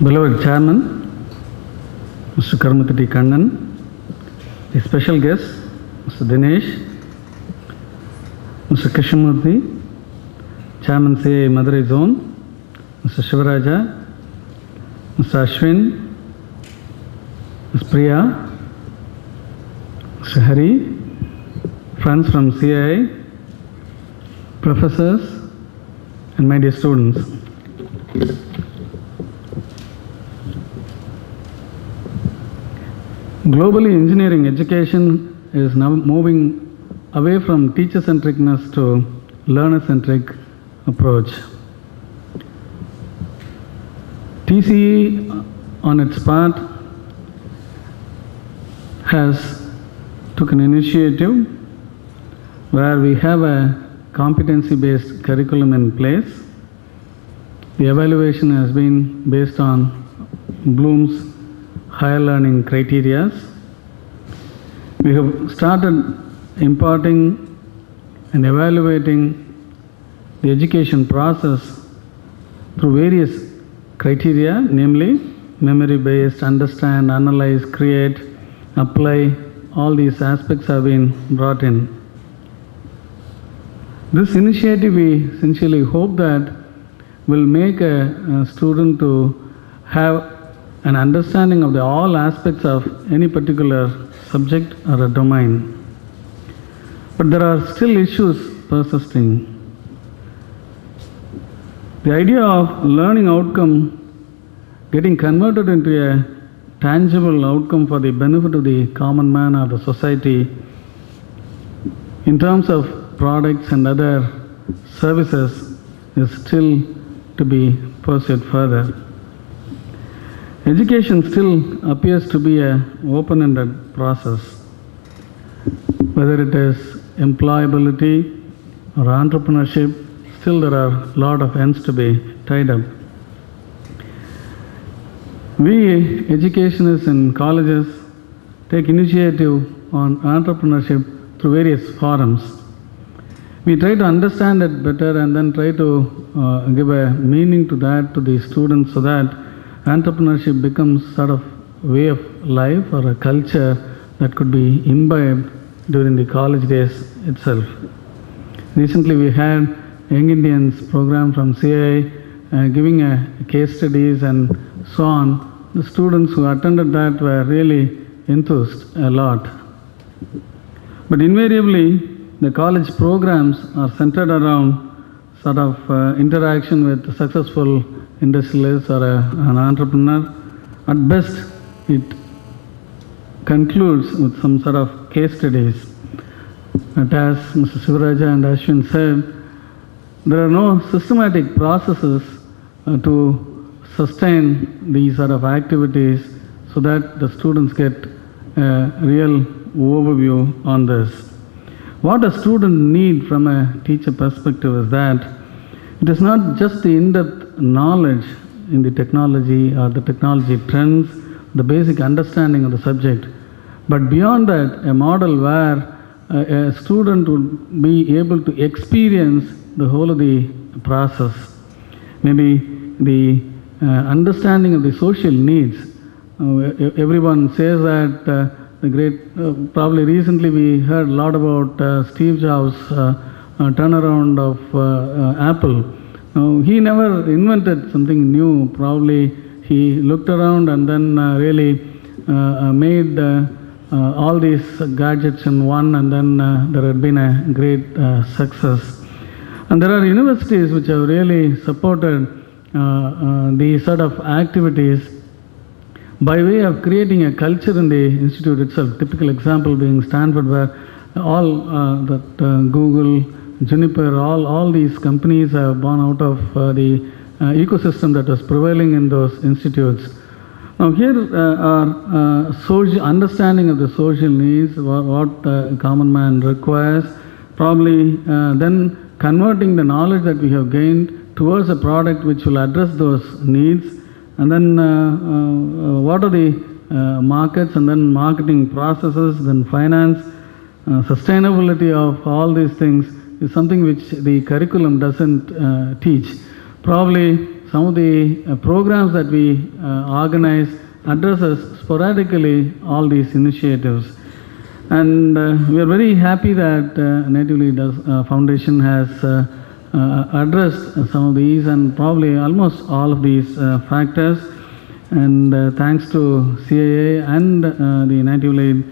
Beloved Chairman, Mr. Karmatati Kannan, the special guest, Mr. Dinesh, Mr. Krishnamurthy, Chairman CA Madurai Zone, Mr. Shivaraja, Mr. Ashwin, Ms. Priya, Mr. Hari, friends from CII, professors, and my dear students. Globally, engineering education is now moving away from teacher-centricness to learner-centric approach. TCE, on its part, has took an initiative where we have a competency-based curriculum in place. The evaluation has been based on Bloom's higher learning criteria. We have started imparting and evaluating the education process through various criteria, namely memory-based, understand, analyze, create, apply. All these aspects have been brought in. This initiative, we essentially hope that will make a student to have an understanding of all aspects of any particular subject or a domain. But there are still issues persisting. The idea of learning outcome getting converted into a tangible outcome for the benefit of the common man or the society in terms of products and other services is still to be pursued further. Education still appears to be an open-ended process. Whether it is employability or entrepreneurship, still there are a lot of ends to be tied up. We educationists in colleges take initiative on entrepreneurship through various forums. We try to understand it better and then try to give a meaning to that to the students so that entrepreneurship becomes sort of way of life or a culture that could be imbibed during the college days itself. Recently we had Young Indians program from CII giving case studies and so on. The students who attended that were really enthused a lot. But invariably, the college programs are centered around sort of interaction with successful industrialists or an entrepreneur. At best, it concludes with some sort of case studies. But as Mr. Shivaraja and Ashwin said, there are no systematic processes to sustain these sort of activities so that the students get a real overview on this. What a student needs from a teacher perspective is that it is not just the in-depth knowledge in the technology or the technology trends, the basic understanding of the subject, but beyond that, a model where a student would be able to experience the whole of the process. Maybe the understanding of the social needs. Everyone says that the great, probably recently we heard a lot about Steve Jobs' turnaround of Apple. He never invented something new. Probably he looked around and then really made all these gadgets in one, and then there had been a great success. And there are universities which have really supported these sort of activities by way of creating a culture in the institute itself. Typical example being Stanford, where all Google, Juniper, all these companies have born out of the ecosystem that was prevailing in those institutes. Now here are social understanding of the social needs, what the common man requires, probably then converting the knowledge that we have gained towards a product which will address those needs, and then what are the markets, and then marketing processes, then finance, sustainability of all these things is something which the curriculum doesn't teach. Probably some of the programs that we organize addresses sporadically all these initiatives. And we are very happy that Natively Foundation has addressed some of these and probably almost all of these factors. And thanks to CAA and the Natively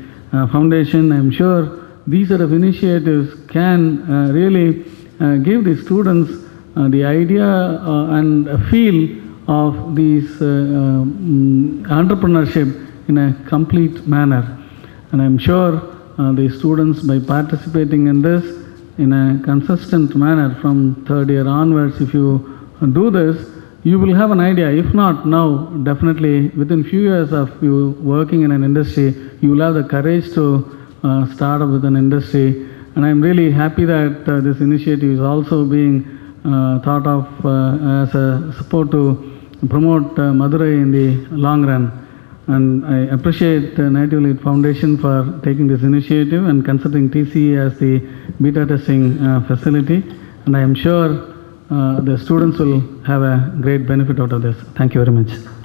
Foundation, I'm sure these sort of initiatives can really give the students the idea and a feel of these entrepreneurship in a complete manner. And I'm sure the students, by participating in this in a consistent manner from third year onwards, if you do this, you will have an idea. If not now, definitely within few years of you working in an industry, you will have the courage to start up with an industry. And I'm really happy that this initiative is also being thought of as a support to promote Madurai in the long run. And I appreciate Natively Foundation for taking this initiative and considering TCE as the beta testing facility. And I am sure the students will have a great benefit out of this. Thank you very much.